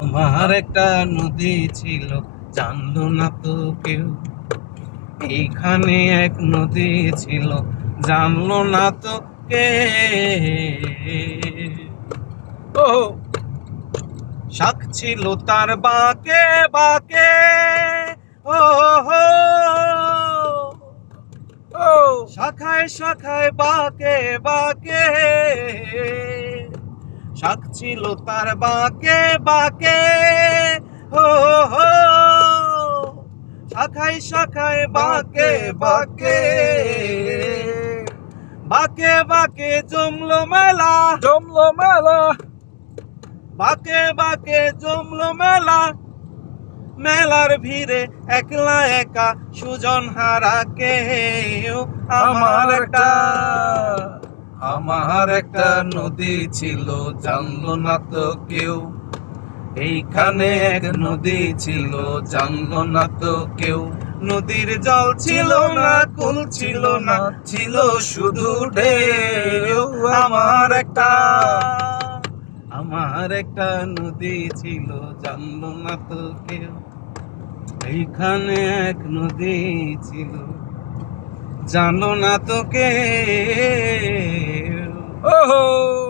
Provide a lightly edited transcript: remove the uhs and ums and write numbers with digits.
আমার একটা নদী ছিল, জানলো না তো কেউ। এইখানে এক নদী ছিল, জানলো না তো কে। ও শাখ ছিল তার বাঁকে বাঁকে। ও হো ও শাখায় শাখায় বাঁকে বাঁকে। শাখ ছিল তার বাঁকে বাঁকে। ও হো শাখায় শাখায় বাঁকে বাঁকে। বাঁকে বাঁকে জমলো মেলা, জমলো মেলা। বাঁকে বাঁকে জমলো মেলা। মেলার ভিড়ে একলা একা সুজন হারা কেউ। আমার একটা নদী ছিল, জানলো না তো কেউ। এইখানে এক নদী ছিল, জানলো না তো কেউ। নদীর জল ছিল না, কুল ছিল না, ছিল শুধু ঢেউ। আমার একটা নদী ছিল, জানলো না তো কেউ। এইখানে এক নদী ছিল, জানলো না তো কেউ। ওহো